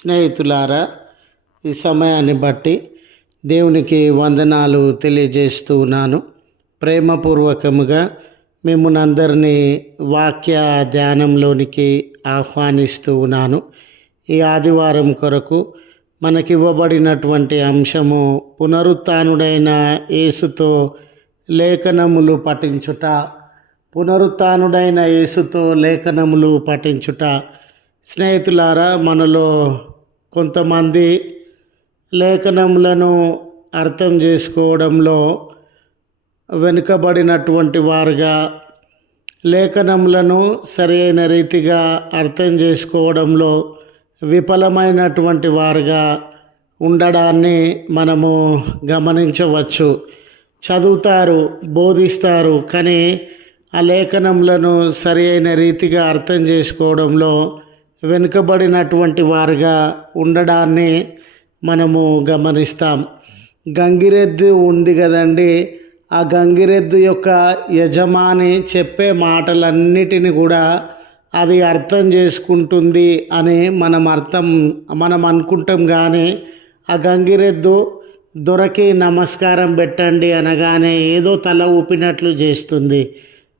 స్నేహితులారా ఈ సమయాన్ని బట్టి దేవునికి వందనాలు తెలియజేస్తూ ఉన్నాను. ప్రేమపూర్వకముగా మిమ్మల్ని అందరినీ వాక్య ధ్యానంలోనికి ఆహ్వానిస్తూ ఉన్నాను. ఈ ఆదివారం కొరకు మనకివ్వబడినటువంటి అంశము పునరుత్డైన యేసుతో లేఖనములు పఠించుట. పునరుత్డైన యేసుతో లేఖనములు పఠించుట. స్నేహితులారా మనలో కొంతమంది లేఖనములను అర్థం చేసుకోవడంలో వెనుకబడినటువంటి వారుగా లేఖనములను సరైన రీతిగా అర్థం చేసుకోవడంలో విఫలమైనటువంటి వారుగా ఉండడాన్ని మనము గమనించవచ్చు. చదువుతారు బోధిస్తారు కానీ ఆ లేఖనములను సరి అయిన రీతిగా అర్థం చేసుకోవడంలో వెనుకబడినటువంటి వారుగా ఉండడాన్ని మనము గమనిస్తాం. గంగిరెద్దు ఉంది కదండి. ఆ గంగిరెద్దు యొక్క యజమాని చెప్పే మాటలన్నిటిని కూడా అది అర్థం చేసుకుంటుంది అని మనం అర్థం మనం అనుకుంటాం కానీ ఆ గంగిరెద్దు దొరకి నమస్కారం పెట్టండి అనగానే ఏదో తల ఊపినట్లు చేస్తుంది.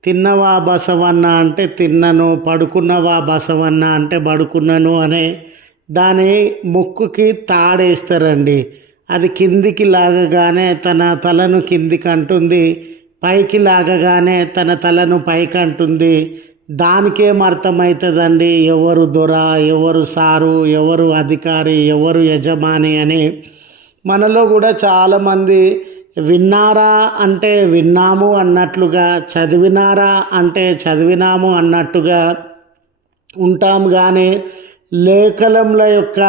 తిన్నవా బసవన్న అంటే తిన్నను పడుకున్నవా బసవన్న అంటే పడుకున్నను అనే దాని ముక్కుకి తాడేస్తారండి. అది కిందికి లాగగానే తన తలను కిందికి అంటుంది పైకి లాగగానే తన తలను పైకి అంటుంది దానికేం అర్థమవుతుందండి ఎవరు దొర ఎవరు సారు ఎవరు అధికారి ఎవరు యజమాని అని. మనలో కూడా చాలామంది విన్నారా అంటే విన్నాము అన్నట్లుగా చదివినారా అంటే చదివినాము అన్నట్టుగా ఉంటాం కానీ లేఖనముల యొక్క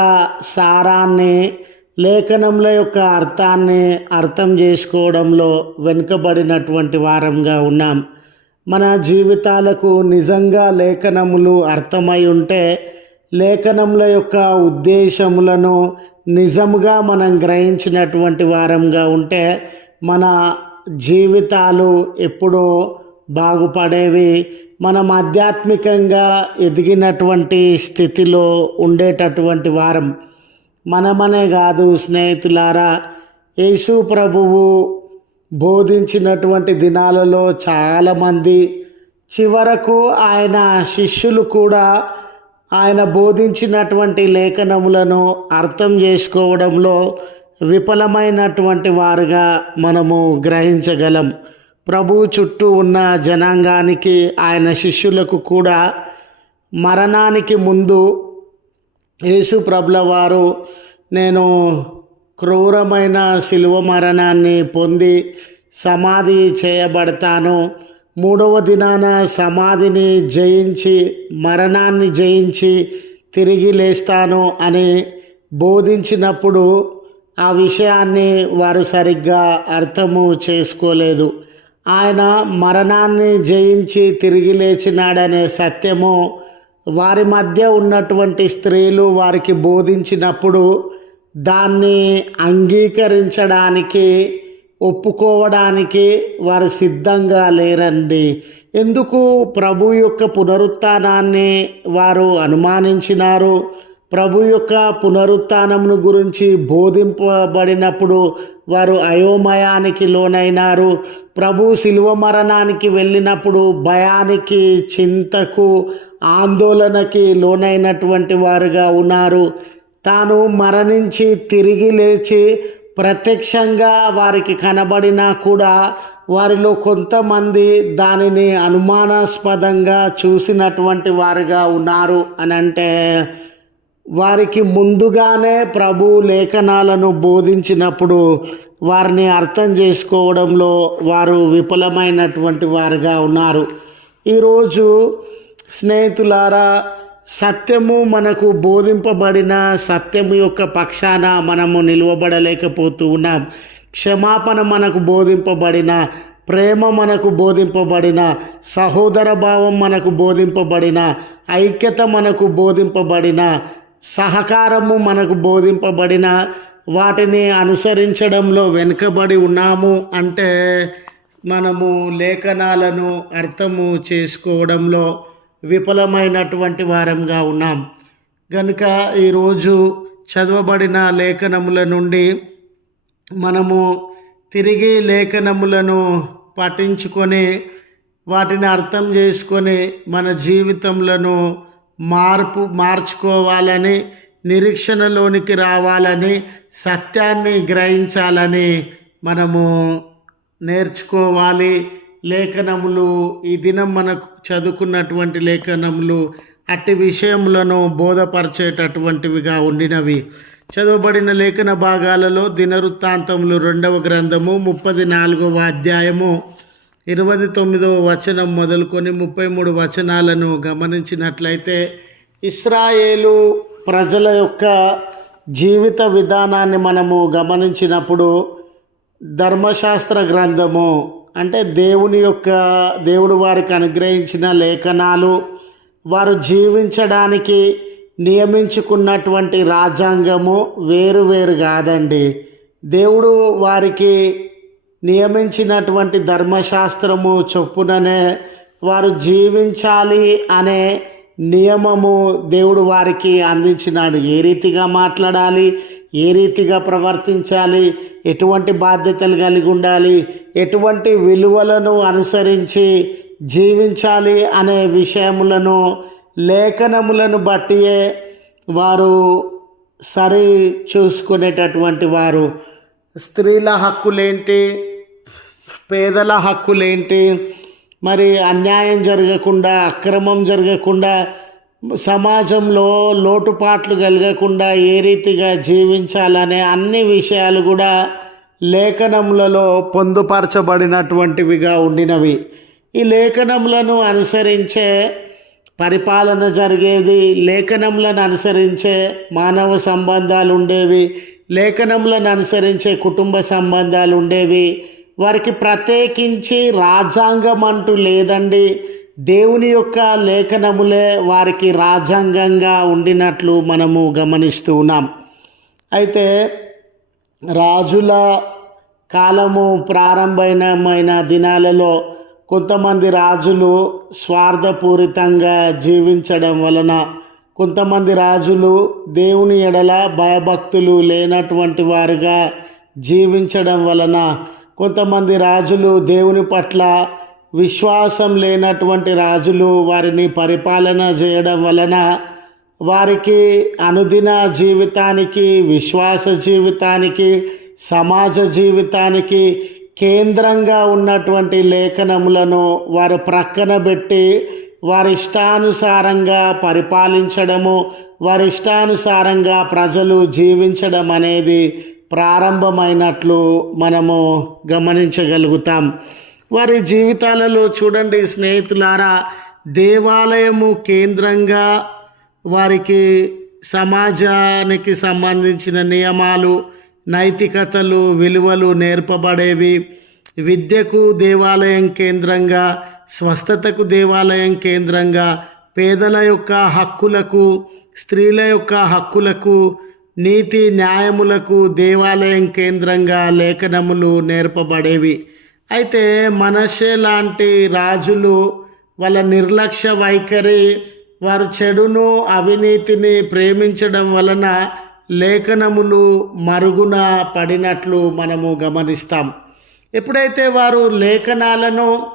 సారాన్ని లేఖనముల యొక్క అర్థాన్ని అర్థం చేసుకోవడంలో వెనుకబడినటువంటి వారంగా ఉన్నాం. మన జీవితాలకు నిజంగా లేఖనములు అర్థమై ఉంటే లేఖనముల యొక్క ఉద్దేశములను నిజముగా మనం గ్రహించినటువంటి వారంగా ఉంటే మన జీవితాలు ఎప్పుడో బాగుపడేవి మనం ఆధ్యాత్మికంగా ఎదిగినటువంటి స్థితిలో ఉండేటటువంటి వారం. మనమనే కాదు స్నేహితులారా యేసు ప్రభువు బోధించినటువంటి దినాలలో చాలామంది చివరకు ఆయన శిష్యులు కూడా ఆయన బోధించినటువంటి లేఖనములను అర్థం చేసుకోవడంలో విఫలమైనటువంటి వారుగా మనము గ్రహించగలం. ప్రభు చుట్టూ ఉన్న జనాంగానికి ఆయన శిష్యులకు కూడా మరణానికి ముందు యేసు ప్రభుల వారు నేను క్రూరమైన శిలువ మరణాన్ని పొంది సమాధి చేయబడతాను. మూడవ దినాన సమాధిని జయించి మరణాన్ని జయించి తిరిగి లేస్తాను అని బోధించినప్పుడు ఆ విషయాన్ని వారు సరిగ్గా అర్థము చేసుకోలేదు. ఆయన మరణాన్ని జయించి తిరిగి లేచినాడనే సత్యము వారి మధ్య ఉన్నటువంటి స్త్రీలు వారికి బోధించినప్పుడు దాన్ని అంగీకరించడానికి ఒప్పుకోవడానికి వారు సిద్ధంగా లేరండి. ఎందుకు? ప్రభు యొక్క పునరుత్నాన్ని వారు అనుమానించినారు. ప్రభు యొక్క పునరుత్నమును గురించి బోధింపబడినప్పుడు వారు అయోమయానికి లోనైనారు. ప్రభు శిలువ మరణానికి వెళ్ళినప్పుడు భయానికి చింతకు ఆందోళనకి లోనైనటువంటి వారుగా ఉన్నారు. తాను మరణించి తిరిగి లేచి ప్రత్యక్షంగా వారికి కనబడినా కూడా వారిలో కొంతమంది దానిని అనుమానాస్పదంగా చూసినటువంటి వారుగా ఉన్నారు అని అంటే వారికి ముందుగానే ప్రభు లేఖనాలను బోధించినప్పుడు వారిని అర్థం చేసుకోవడంలో వారు విఫలమైనటువంటి వారుగా ఉన్నారు. ఈరోజు స్నేహితులారా సత్యము మనకు బోధింపబడిన సత్యము యొక్క పక్షాన మనము నిలువబడలేకపోతూ ఉన్నాం. క్షమాపణ మనకు బోధింపబడిన ప్రేమ మనకు బోధింపబడిన సహోదర భావం మనకు బోధింపబడిన ఐక్యత మనకు బోధింపబడిన సహకారము మనకు బోధింపబడిన వాటిని అనుసరించడంలో వెనుకబడి ఉన్నాము అంటే మనము లేఖనాలను అర్థము చేసుకోవడంలో విఫలమైనటువంటి వారంగా ఉన్నాం. గనుక ఈరోజు చదవబడిన లేఖనముల నుండి మనము తిరిగి లేఖనములను పఠించుకొని వాటిని అర్థం చేసుకొని మన జీవితంలో మార్పు మార్చుకోవాలని నిరీక్షణలోనికి రావాలని సత్యాన్ని గ్రహించాలని మనము నేర్చుకోవాలి. లేఖనములు ఈ దినం మనకు చదువుకున్నటువంటి లేఖనములు అట్టి విషయములను బోధపరిచేటటువంటివిగా ఉండినవి. చదవబడిన లేఖన భాగాలలో దినవృత్తాంతములు రెండవ గ్రంథము ముప్పది నాలుగవ అధ్యాయము ఇరవై తొమ్మిదవ వచనం మొదలుకొని ముప్పై మూడు వచనాలను గమనించినట్లయితే ఇస్రాయేలు ప్రజల యొక్క జీవిత విధానాన్ని మనము గమనించినప్పుడు ధర్మశాస్త్ర గ్రంథము అంటే దేవుని యొక్క దేవుడు వారికి అనుగ్రహించిన లేఖనాలు వారు జీవించడానికి నియమించుకున్నటువంటి రాజ్యాంగము వేరు వేరు కాదండి. దేవుడు వారికి నియమించినటువంటి ధర్మశాస్త్రము చొప్పుననే వారు జీవించాలి అనే నియమము దేవుడు వారికి అందించినాడు. ఏ రీతిగా మాట్లాడాలి? ఏ రీతిగా ప్రవర్తించాలి? ఎటువంటి బాధ్యతలు కలిగి ఉండాలి? ఎటువంటి విలువలను అనుసరించి జీవించాలి అనే విషయములను లేఖనములను బట్టియే వారు సరి చూసుకునేటటువంటి వారు. స్త్రీల హక్కులేంటి? పేదల హక్కులేంటి? మరి అన్యాయం జరగకుండా అక్రమం జరగకుండా సమాజంలో లోటుపాట్లు కలగకుండా ఏ రీతిగా జీవించాలనే అన్ని విషయాలు కూడా లేఖనములలో పొందుపరచబడినటువంటివిగా ఉండినవి. ఈ లేఖనములను అనుసరించే పరిపాలన జరిగేది లేఖనములను అనుసరించే మానవ సంబంధాలు ఉండేవి లేఖనములను అనుసరించే కుటుంబ సంబంధాలు ఉండేవి. వారికి ప్రత్యేకించి రాజ్యాంగం అంటూ లేదండి. దేవుని యొక్క లేఖనములే వారికి రాజ్యాంగంగా ఉండినట్లు మనము గమనిస్తూ ఉన్నాం. అయితే రాజుల కాలము ప్రారంభమైన దినాలలో కొంతమంది రాజులు స్వార్థపూరితంగా జీవించడం వలన కొంతమంది రాజులు దేవుని ఎడల భయభక్తులు లేనటువంటి వారుగా జీవించడం వలన కొంతమంది రాజులు దేవుని పట్ల విశ్వాసం లేనటువంటి రాజులు వారిని పరిపాలన చేయడం వలన వారికి అనుదిన జీవితానికి విశ్వాస జీవితానికి సమాజ జీవితానికి కేంద్రంగా ఉన్నటువంటి లేఖనములను వారు ప్రక్కన పెట్టి వారి ఇష్టానుసారంగా పరిపాలించడము వారి ఇష్టానుసారంగా ప్రజలు జీవించడం అనేది ప్రారంభమైనట్లు మనము గమనించగలుగుతాం. వారి జీవితాలలో చూడండి స్నేహితులారా దేవాలయము కేంద్రంగా వారికి సమాజానికి సంబంధించిన నియమాలు నైతికతలు విలువలు నేర్పబడేవి. విద్యకు దేవాలయం కేంద్రంగా స్వస్థతకు దేవాలయం కేంద్రంగా పేదల యొక్క హక్కులకు స్త్రీల యొక్క హక్కులకు నీతి న్యాయములకు దేవాలయం కేంద్రంగా లేఖనములు నేర్పబడేవి. అయితే మనషే లాంటి రాజులు వాళ్ళ నిర్లక్ష్య వైఖరి వారు చెడును అవినీతిని ప్రేమించడం వలన లేఖనములు మరుగున పడినట్లు మనము గమనిస్తాం. ఎప్పుడైతే వారు లేఖనాలను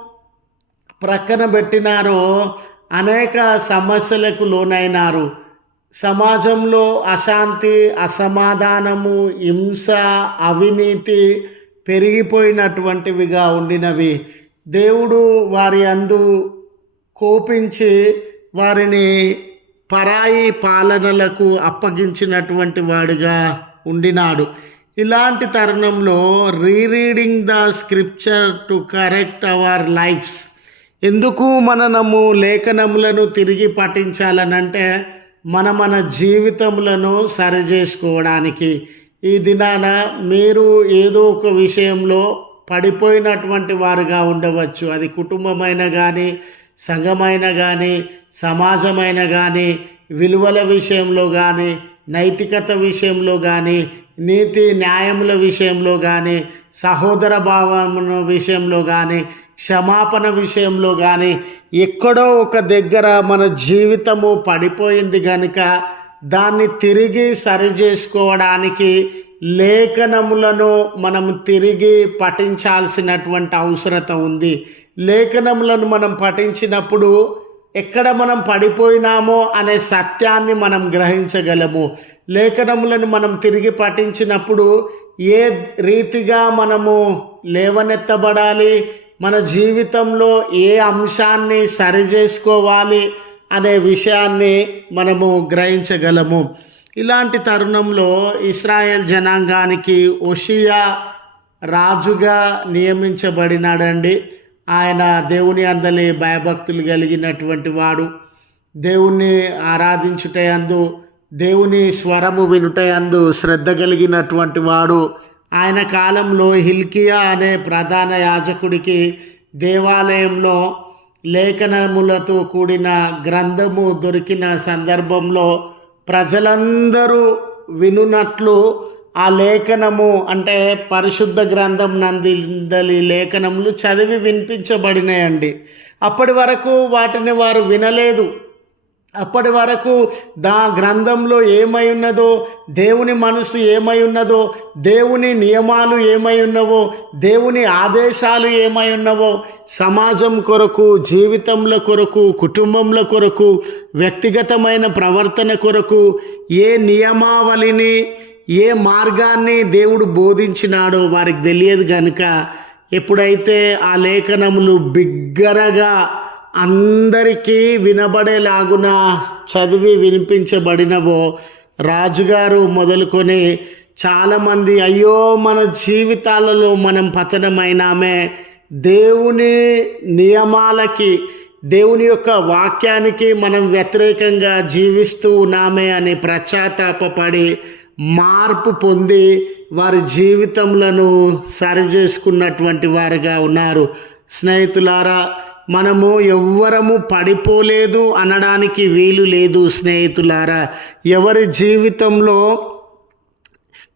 ప్రక్కన పెట్టినారో అనేక సమస్యలకు లోనైనారు. సమాజంలో అశాంతి అసమాధానము హింస అవినీతి పెరిగిపోయినటువంటివిగా ఉండినవి. దేవుడు వారి అందు కోపించి వారిని పరాయి పాలనలకు అప్పగించినటువంటి వాడిగా ఉండినాడు. ఇలాంటి తరుణంలో rereading the scripture to correct our lives. ఎందుకు మనము లేఖనములను తిరిగి పఠించాలనంటే మన మన జీవితములను సరి చేసుకోవడానికి. ఈ దినాన మీరు ఏదో ఒక విషయంలో పడిపోయినటువంటి వారుగా ఉండవచ్చు. అది కుటుంబమైన కానీ సంఘమైన కానీ సమాజమైన కానీ విలువల విషయంలో కానీ నైతికత విషయంలో కానీ నీతి న్యాయముల విషయంలో కానీ సహోదర భావముల విషయంలో కానీ క్షమాపణ విషయంలో కానీ ఎక్కడో ఒక దగ్గర మన జీవితము పడిపోయింది కనుక దాన్ని తిరిగి సరిచేసుకోవడానికి లేఖనములను మనం తిరిగి పఠించాల్సినటువంటి అవసరత ఉంది. లేఖనములను మనం పఠించినప్పుడు ఎక్కడ మనం పడిపోయినామో అనే సత్యాన్ని మనం గ్రహించగలము. లేఖనములను మనం తిరిగి పఠించినప్పుడు ఏ రీతిగా మనము లేవనెత్తబడాలి? మన జీవితంలో ఏ అంశాన్ని సరిచేసుకోవాలి అనే విషయాన్ని మనము గ్రహించగలము. ఇలాంటి తరుణంలో ఇస్రాయేల్ జనాంగానికి ఒషియా రాజుగా నియమించబడినాడండి. ఆయన దేవుని అందలి భయభక్తులు కలిగినటువంటి వాడు. దేవుణ్ణి ఆరాధించుటయందు దేవుని స్వరము వినుటయందు శ్రద్ధ కలిగినటువంటి వాడు. ఆయన కాలంలో హిల్కియా అనే ప్రధాన యాజకుడికి దేవాలయంలో లేఖనములతో కూడిన గ్రంథము దొరికిన సందర్భంలో ప్రజలందరూ వినున్నట్లు ఆ లేఖనము అంటే పరిశుద్ధ గ్రంథం నందిందలి లేఖనములు చదివి వినిపించబడినాయండి. అప్పటి వరకు వాటిని వారు వినలేదు. అప్పటి వరకు దా గ్రంథంలో ఏమై ఉన్నదో దేవుని మనసు ఏమై ఉన్నదో దేవుని నియమాలు ఏమై ఉన్నవో దేవుని ఆదేశాలు ఏమై ఉన్నవో సమాజం కొరకు జీవితంల కొరకు కుటుంబంల కొరకు వ్యక్తిగతమైన ప్రవర్తన కొరకు ఏ నియమావళిని ఏ మార్గాన్ని దేవుడు బోధించినాడో వారికి తెలియదు కనుక ఎప్పుడైతే ఆ లేఖనములు బిగ్గరగా అందరికీ వినబడేలాగున చదివి వినిపించబడినవో రాజుగారు మొదలుకొని చాలామంది అయ్యో మన జీవితాలలో మనం పతనమైనామే. దేవుని నియమాలకి దేవుని యొక్క వాక్యానికి మనం వ్యతిరేకంగా జీవిస్తూ ఉన్నామే అని పశ్చాత్తాపడి మార్పు పొంది వారి జీవితములను సరిచేసుకున్నటువంటి వారుగా ఉన్నారు. స్నేహితులారా మనము ఎవ్వరము పడిపోలేదు అనడానికి వీలు లేదు స్నేహితులారా. ఎవరి జీవితంలో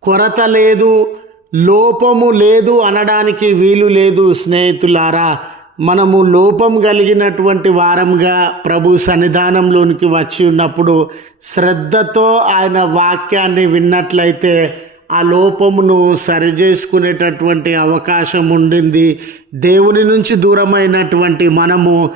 కొరత లేదు లోపము లేదు అనడానికి వీలు లేదు స్నేహితులారా. మనము లోపం కలిగినటువంటి వారంగా ప్రభు సన్నిధానంలోనికి వచ్చి ఉన్నప్పుడు శ్రద్ధతో ఆయన వాక్యాన్ని విన్నట్లయితే ఆ లోపమును సరిచేసుకునేటటువంటి అవకాశం ఉండింది. దేవుని నుంచి దూరమైనటువంటి మనము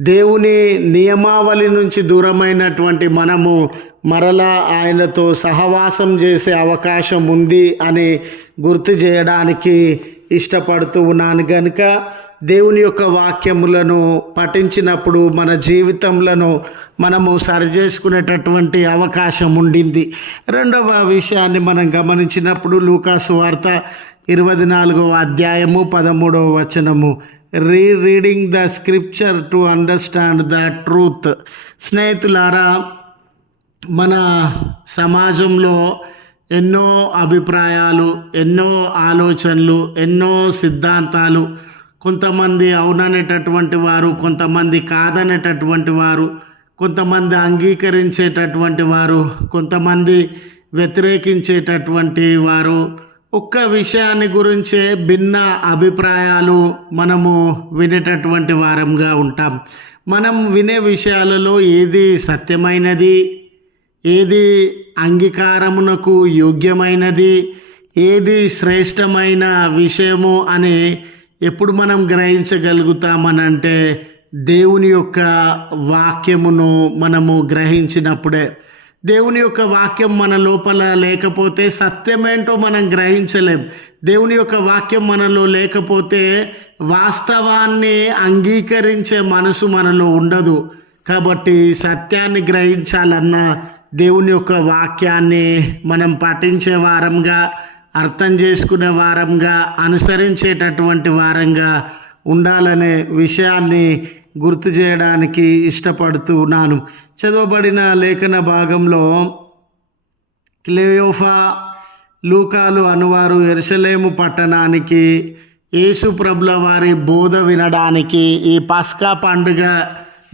దేవుని నియమావళి నుంచి దూరమైనటువంటి మనము మరలా ఆయనతో సహవాసం చేసే అవకాశం ఉంది అని గుర్తు చేయడానికి ఇష్టపడుతూ ఉన్నాను. కనుక దేవుని యొక్క వాక్యములను పఠించినప్పుడు మన జీవితంలో మనము సరిచేసుకునేటటువంటి అవకాశం ఉండింది. రెండవ విషయాన్ని మనం గమనించినప్పుడు లూకాసు వార్త ఇరవై నాలుగవ అధ్యాయము పదమూడవ వచనము. Rereading the scripture to understand the truth స్నేహితులారా మన సమాజంలో ఎన్నో అభిప్రాయాలు ఎన్నో ఆలోచనలు ఎన్నో సిద్ధాంతాలు కొంతమంది అవుననేటటువంటి వారు కొంతమంది కాదనేటటువంటి వారు కొంతమంది అంగీకరించేటటువంటి వారు కొంతమంది వ్యతిరేకించేటటువంటి వారు. ఒక్క విషయాన్ని గురించే భిన్న అభిప్రాయాలు మనము వినేటటువంటి వారంగా ఉంటాం. మనం వినే విషయాలలో ఏది సత్యమైనది? ఏది అంగీకారమునకు యోగ్యమైనది? ఏది శ్రేష్టమైన విషయము అని ఎప్పుడు మనం గ్రహించగలుగుతామనంటే దేవుని యొక్క వాక్యమును మనము గ్రహించినప్పుడే. దేవుని యొక్క వాక్యం మన లోపల లేకపోతే సత్యమేంటో మనం గ్రహించలేం. దేవుని యొక్క వాక్యం మనలో లేకపోతే వాస్తవాన్ని అంగీకరించే మనసు మనలో ఉండదు. కాబట్టి సత్యాన్ని గ్రహించాలన్న దేవుని యొక్క వాక్యాన్ని మనం పఠించే వారంగా అర్థం చేసుకునే వారంగా అనుసరించేటటువంటి వారంగా ఉండాలనే విషయాన్ని గుర్తు చేయడానికి ఇష్టపడుతూ ఉన్నాను చదవబడిన లేఖన భాగంలో క్లేయోఫా లూకాలు అనువారు ఎరుసలేము పట్టణానికి యేసు ప్రభుల వారి బోధ వినడానికి ఈ పస్కా పండుగ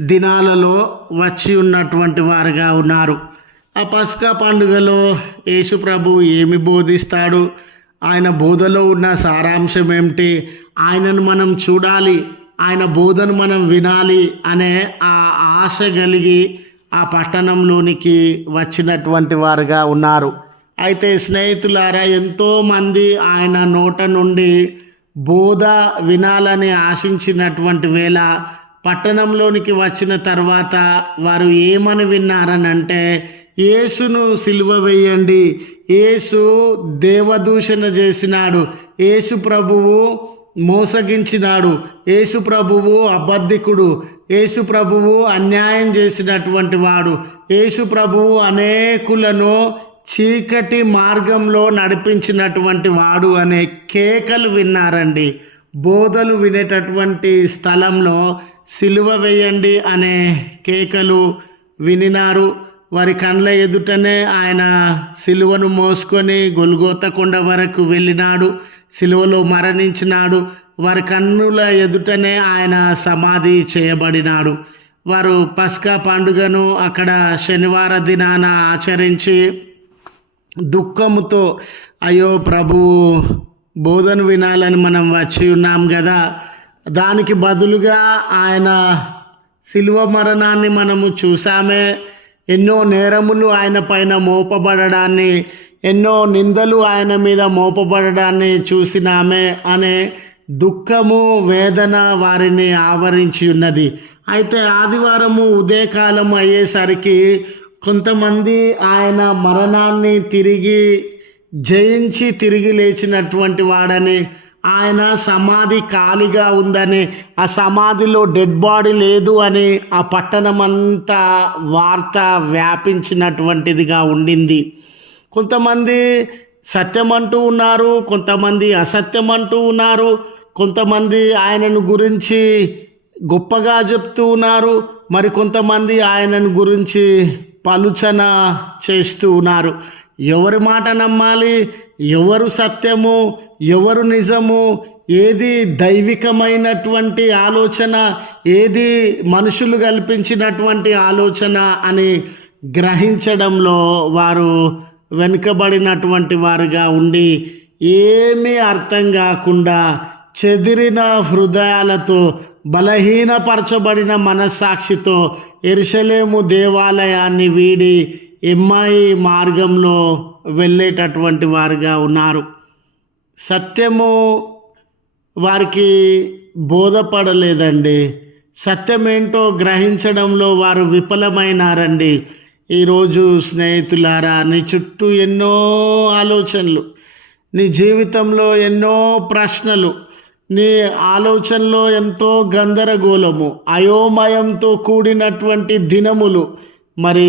దినాలలో వచ్చి ఉన్నటువంటి వారుగా ఉన్నారు. ఆ పస్కా పండుగలో యేసు ప్రభు ఏమి బోధిస్తాడు? ఆయన బోధలో ఉన్న సారాంశం ఏమిటి? ఆయనను మనం చూడాలి. ఆయన బోధను మనం వినాలి అనే ఆ ఆశ కలిగి ఆ పట్టణంలోనికి వచ్చినటువంటి వారుగా ఉన్నారు. అయితే స్నేహితులారా ఎంతోమంది ఆయన నోట నుండి బోధ వినాలని ఆశించినటువంటి వేళ పట్టణంలోనికి వచ్చిన తర్వాత వారు ఏమని విన్నారని అంటే యేసును సిలువ వేయండి. యేసు దేవదూషణ చేసినాడు. యేసు ప్రభువు మోసగించినాడు. యేసు ప్రభువు అబద్ధికుడు. యేసు ప్రభువు అన్యాయం చేసినటువంటి వాడు. యేసు ప్రభువు అనేకులను చీకటి మార్గంలో నడిపించినటువంటి వాడు అనే కేకలు విన్నారండి. బోధలు వినేటటువంటి స్థలంలో సిలువ వేయండి అనే కేకలు వినినారు. వారి కండ్ల ఎదుటనే ఆయన సిలువను మోసుకొని గొల్గోత కొండ వరకు వెళ్ళినాడు. సిలువలో మరణించినాడు. వారి కన్నుల ఎదుటనే ఆయన సమాధి చేయబడినాడు. వారు పస్కా పండుగను అక్కడ శనివార దినాన ఆచరించి దుఃఖముతో అయ్యో ప్రభు బోధన వినాలని మనం వచ్చి ఉన్నాం కదా దానికి బదులుగా ఆయన శిలువ మరణాన్ని మనము చూసామే. ఎన్నో నేరములు ఆయన పైన మోపబడడాన్ని ఎన్నో నిందలు ఆయన మీద మోపబడడాన్ని చూసినామే అనే దుఃఖము వేదన వారిని ఆవరించి ఉన్నది. అయితే ఆదివారము ఉదయకాలం అయ్యేసరికి కొంతమంది ఆయన మరణాన్ని తిరిగి జయించి తిరిగి లేచినటువంటి వాడని ఆయన సమాధి ఖాళీగా ఉందని ఆ సమాధిలో డెడ్ బాడీ లేదు అని ఆ పట్టణం అంతా వార్త వ్యాపించినటువంటిదిగా ఉండింది. కొంతమంది సత్యం అంటూ ఉన్నారు కొంతమంది అసత్యం అంటూ ఉన్నారు కొంతమంది ఆయనను గురించి గొప్పగా చెప్తూ ఉన్నారు మరి కొంతమంది ఆయనను గురించి పలుచన చేస్తూ ఉన్నారు. ఎవరి మాట నమ్మాలి? ఎవరు సత్యము? ఎవరు నిజము? ఏది దైవికమైనటువంటి ఆలోచన? ఏది మనుషులు కల్పించినటువంటి ఆలోచన అని గ్రహించడంలో వారు వెనుకబడినటువంటి వారుగా ఉండి ఏమీ అర్థం కాకుండా చెదిరిన హృదయాలతో బలహీనపరచబడిన మనస్సాక్షితో ఎరుసలేము దేవాలయాన్ని వీడి ఎమ్మాయి మార్గంలో వెళ్ళేటటువంటి వారుగా ఉన్నారు. సత్యము వారికి బోధపడలేదండి. సత్యమేంటో గ్రహించడంలో వారు విఫలమైనారండి. ఈరోజు స్నేహితులారా నీ చుట్టూ ఎన్నో ఆలోచనలు నీ జీవితంలో ఎన్నో ప్రశ్నలు నీ ఆలోచనలో ఎంతో గందరగోళము అయోమయంతో కూడినటువంటి దినములు. మరి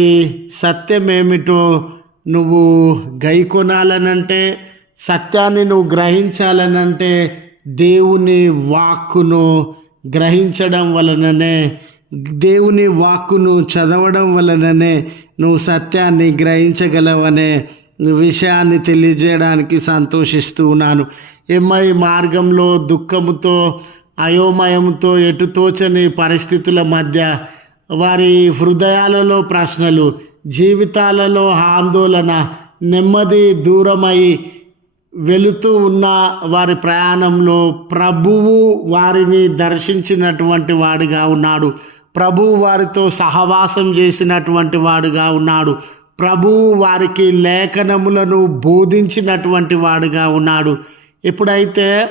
సత్యమేమిటో నువ్వు గై కొనాలనంటే సత్యాన్ని నువ్వు గ్రహించాలనంటే దేవుని వాక్కును గ్రహించడం వలననే దేవుని వాక్కును చదవడం వలననే నువ్వు సత్యాన్ని గ్రహించగలవనే విషయాన్ని తెలియజేయడానికి సంతోషిస్తూ ఉన్నాను. ఎంఐ మార్గంలో దుఃఖముతో అయోమయంతో ఎటుతోచని పరిస్థితుల మధ్య వారి హృదయాలలో ప్రశ్నలు జీవితాలలో ఆందోళన నెమ్మది దూరమై వెళుతూ ఉన్న వారి ప్రయాణంలో ప్రభువు వారిని దర్శించినటువంటి వాడిగా ఉన్నాడు. ప్రభువు వారితో సహవాసం చేసినటువంటి వాడుగా ఉన్నాడు. ప్రభువు వారికి లేఖనములను బోధించినటువంటి వాడుగా ఉన్నాడు. ఎప్పుడైతే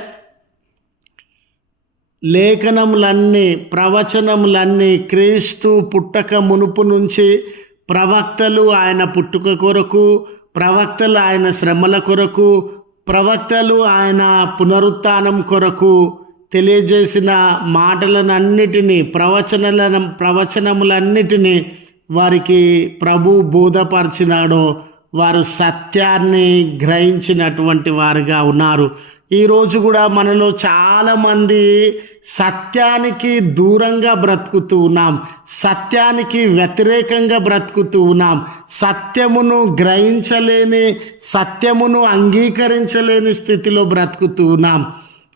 లేఖనములన్నీ ప్రవచనములన్నీ క్రీస్తు పుట్టక మునుపు నుంచి ప్రవక్తలు ఆయన పుట్టుక కొరకు ప్రవక్తలు ఆయన శ్రమల కొరకు ప్రవక్తలు ఆయన పునరుత్నం కొరకు తెలియజేసిన మాటలనన్నిటినీ ప్రవచనల ప్రవచనములన్నిటినీ వారికి ప్రభు బోధపరిచినాడో వారు సత్యాన్ని గ్రహించినటువంటి వారుగా ఉన్నారు. ఈరోజు కూడా మనలో చాలామంది సత్యానికి దూరంగా బ్రతుకుతూ ఉన్నాం. సత్యానికి వ్యతిరేకంగా బ్రతుకుతూ ఉన్నాం. సత్యమును గ్రహించలేని సత్యమును అంగీకరించలేని స్థితిలో బ్రతుకుతూ ఉన్నాం.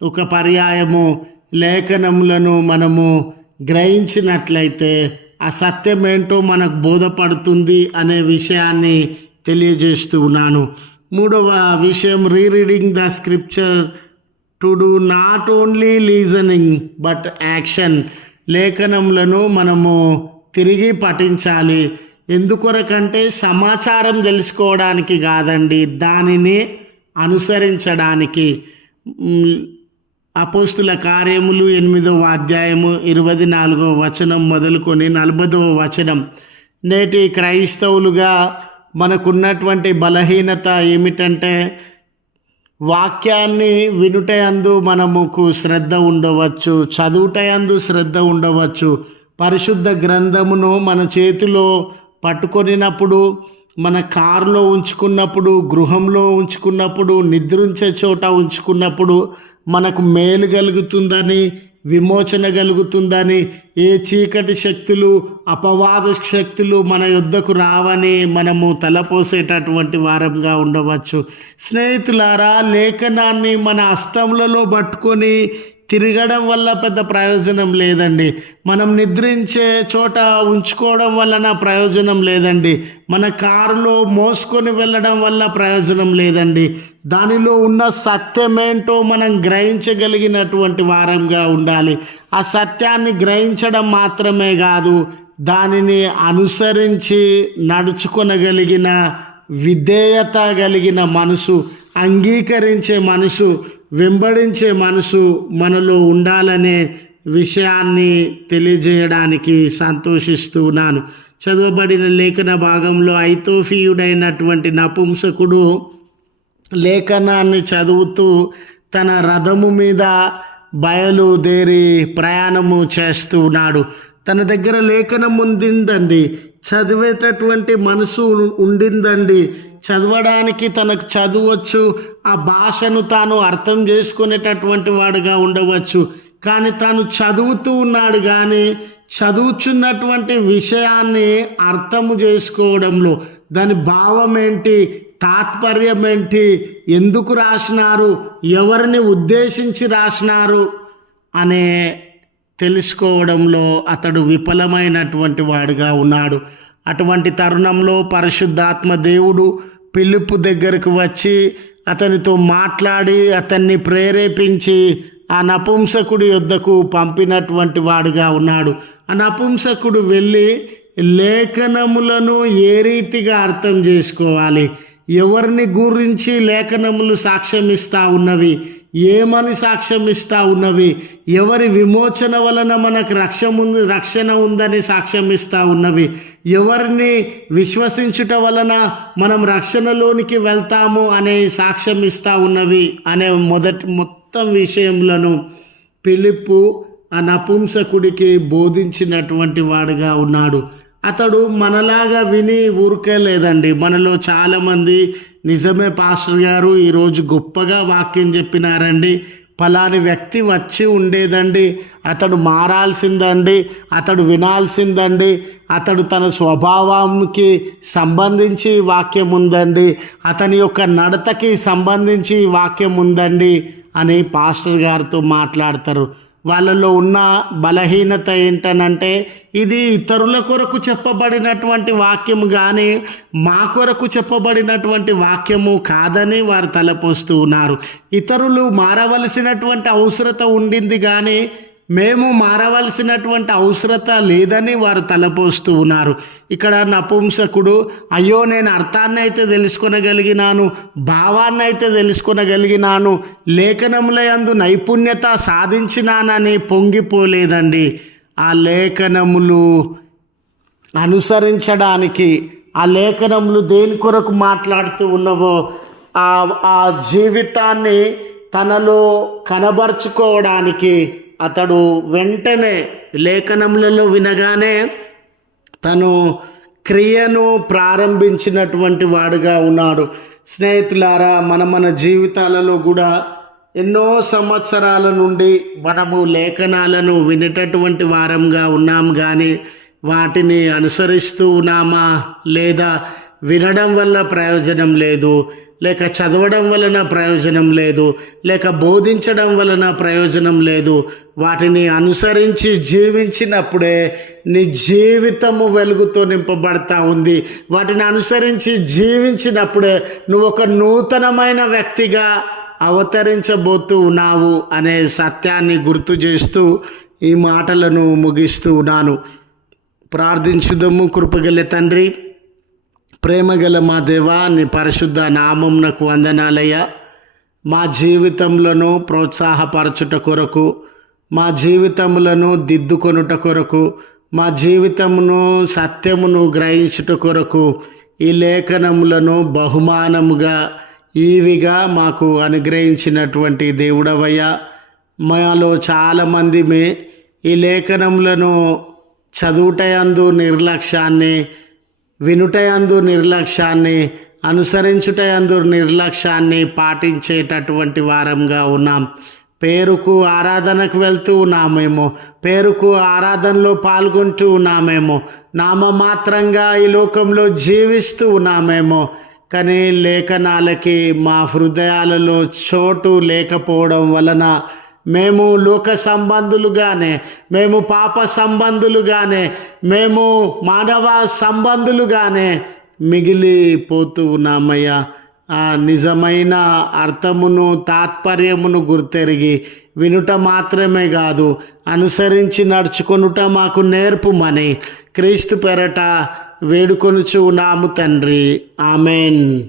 ఒక పర్యాయము లేఖనములను మనము గ్రహించినట్లయితే ఆ సత్యం ఏంటో మనకు బోధపడుతుంది అనే విషయాన్ని తెలియజేస్తూ ఉన్నాను. మూడవ విషయం rereading the scripture to do not only reasoning but action లేఖనములను మనము తిరిగి పఠించాలి. ఎందుకొరకంటే సమాచారం తెలుసుకోవడానికి కాదండి దానిని అనుసరించడానికి. అపోస్తుల కార్యములు ఎనిమిదవ అధ్యాయము ఇరవై నాలుగవ వచనం మొదలుకొని నలభదవ వచనం. నేటి క్రైస్తవులుగా మనకున్నటువంటి బలహీనత ఏమిటంటే వాక్యాన్ని వినుటయందు మనముకు శ్రద్ధ ఉండవచ్చు చదువుటయందు శ్రద్ధ ఉండవచ్చు. పరిశుద్ధ గ్రంథమును మన చేతిలో పట్టుకొనినప్పుడు మన కారులో ఉంచుకున్నప్పుడు గృహంలో ఉంచుకున్నప్పుడు నిద్రించే చోట ఉంచుకున్నప్పుడు మనకు మేలు కలుగుతుందని విమోచన కలుగుతుందని ఏ చీకటి శక్తులు అపవాద శక్తులు మన యుద్ధకు రావని మనము తలపోసేటటువంటి వారంగా ఉండవచ్చు. స్నేహితులారా లేఖనాన్ని మన హస్తములలో పట్టుకొని తిరగడం వల్ల పెద్ద ప్రయోజనం లేదండి. మనం నిద్రించే చోట ఉంచుకోవడం వలన ప్రయోజనం లేదండి. మన కారులో మోసుకొని వెళ్ళడం వల్ల ప్రయోజనం లేదండి. దానిలో ఉన్న సత్యమేంటో మనం గ్రహించగలిగినటువంటి వారంగా ఉండాలి. ఆ సత్యాన్ని గ్రహించడం మాత్రమే కాదు దానిని అనుసరించి నడుచుకొనగలిగిన విధేయత కలిగిన మనసు అంగీకరించే మనసు వెంబడించే మనసు మనలో ఉండాలనే విషయాన్ని తెలియజేయడానికి సంతోషిస్తున్నాను చదవబడిన లేఖన భాగంలో ఐతోఫీయుడైనటువంటి నపుంసకుడు లేఖనాన్ని చదువుతూ తన రథము మీద బయలుదేరి ప్రయాణము చేస్తూ ఉన్నాడు. తన దగ్గర లేఖనం ఉండిందండి చదివేటటువంటి మనసు ఉండిందండి. చదవడానికి తనకు చదవచ్చు ఆ భాషను తాను అర్థం చేసుకునేటటువంటి వాడుగా ఉండవచ్చు. కానీ తాను చదువుతూ ఉన్నాడు కానీ చదువుచున్నటువంటి విషయాన్ని అర్థము చేసుకోవడంలో దాని భావం ఏంటి తాత్పర్యం ఏంటి ఎందుకు రాసినారు ఎవరిని ఉద్దేశించి రాసినారు అనే తెలుసుకోవడంలో అతడు విఫలమైనటువంటి వాడుగా ఉన్నాడు. అటువంటి తరుణంలో పరిశుద్ధాత్మ దేవుడు పిలుపు దగ్గరకు వచ్చి అతనితో మాట్లాడి అతన్ని ప్రేరేపించి ఆ నపుంసకుడి యొద్దకు పంపినటువంటి వాడుగా ఉన్నాడు. ఆ నపుంసకుడు వెళ్ళి లేఖనములను ఏ రీతిగా అర్థం చేసుకోవాలి? ఎవరిని గురించి లేఖనములు సాక్ష్యం ఇస్తా ఉన్నవి? ఏమని సాక్ష్యం ఇస్తా ఉన్నవి? ఎవరి విమోచన వలన మనకు రక్ష ఉంది రక్షణ ఉందని సాక్ష్యం ఇస్తా ఉన్నవి? ఎవరిని విశ్వసించుట వలన మనం రక్షణలోనికి వెళ్తాము అనే సాక్ష్యం ఇస్తా ఉన్నవి? అనే మొదటి మొత్తం విషయములను పిలుపు ఆ నపుంసకుడికి బోధించినటువంటి వాడుగా ఉన్నాడు. అతడు మనలాగా విని ఊరికే లేదండి మనలో చాలామంది నిజమే పాస్టర్ గారు ఈరోజు గొప్పగా వాక్యం చెప్పినారండి. ఫలాని వ్యక్తి వచ్చి ఉండేదండి. అతడు మారాల్సిందండి. అతడు వినాల్సిందండి. అతడు తన స్వభావానికి సంబంధించి వాక్యం ఉందండి. అతని యొక్క నడతకి సంబంధించి వాక్యం ఉందండి అని పాస్టర్ గారితో మాట్లాడతారు. వాళ్ళలో ఉన్న బలహీనత ఏంటనంటే ఇది ఇతరుల కొరకు చెప్పబడినటువంటి వాక్యము కానీ మా కొరకు చెప్పబడినటువంటి వాక్యము కాదని వారు తలపోస్తూ ఉన్నారు. ఇతరులు మారవలసినటువంటి అవసరత ఉండింది కానీ మేము మారవలసినటువంటి అవసరత లేదని వారు తలపోస్తూ ఉన్నారు. ఇక్కడ నపుంసకుడు అయ్యో నేను అర్థాన్ని అయితే తెలుసుకొనగలిగినాను భావాన్ని అయితే తెలుసుకొనగలిగినాను లేఖనముల యందు నైపుణ్యత సాధించినానని పొంగిపోలేదండి. ఆ లేఖనములు అనుసరించడానికి ఆ లేఖనములు దేని కొరకు మాట్లాడుతూ ఉన్నవో ఆ ఆ జీవితాన్ని తనలో కనబరుచుకోవడానికి అతడు వెంటనే లేఖనములలో వినగానే తను క్రియను ప్రారంభించినటువంటి వాడుగా ఉన్నాడు. స్నేహితులారా మన మన జీవితాలలో కూడా ఎన్నో సంవత్సరాల నుండి మనము లేఖనాలను వినేటటువంటి వారంగా ఉన్నాం కానీ వాటిని అనుసరిస్తూ ఉన్నామా లేదా వినడం వల్ల ప్రయోజనం లేదు. లేక చదవడం వలన ప్రయోజనం లేదు లేక బోధించడం వలన ప్రయోజనం లేదు. వాటిని అనుసరించి జీవించినప్పుడే నీ జీవితము వెలుగుతో నింపబడతా ఉంది. వాటిని అనుసరించి జీవించినప్పుడే నువ్వు ఒక నూతనమైన వ్యక్తిగా అవతరించబోతూ ఉన్నావు అనే సత్యాన్ని గుర్తు చేస్తూ ఈ మాటలను ముగిస్తూ ఉన్నాను. ప్రార్థించుదము కృపగల తండ్రి. ప్రేమగల మా దేవా నీ పరిశుద్ధ నామంనకు వందనాలయ్య. మా జీవితంలోను ప్రోత్సాహపరచుట కొరకు మా జీవితములను దిద్దుకొనుట కొరకు మా జీవితమును సత్యమును గ్రహించుట కొరకు ఈ లేఖనములను బహుమానముగా ఈవిగా మాకు అనుగ్రహించినటువంటి దేవుడవయ్యా. మాలో చాలామంది మే ఈ లేఖనములను చదువుటయందు నిర్లక్ష్యాన్ని వినుటయందు నిర్లక్ష్యాన్ని అనుసరించుటయందు నిర్లక్ష్యాన్ని పాటించేటటువంటి వారంగా ఉన్నాం. పేరుకు ఆరాధనకు వెళ్తూ ఉన్నామేమో. పేరుకు ఆరాధనలో పాల్గొంటూ ఉన్నామేమో. నామమాత్రంగా ఈ లోకంలో జీవిస్తూ ఉన్నామేమో. కానీ లేఖనాలకి మా హృదయాలలో చోటు లేకపోవడం వలన మేము లోక సంబంధులుగానే మేము పాప సంబంధులుగానే మేము మానవ సంబంధులుగానే మిగిలిపోతూ ఉన్నామయ్యా. ఆ నిజమైన అర్థమును తాత్పర్యమును గుర్తెరిగి వినుట మాత్రమే కాదు అనుసరించి నడుచుకొనుట మాకు నేర్పుమని క్రీస్తు పెరట వేడుకొనుచు ఉన్నాము తండ్రి. ఆమెన్.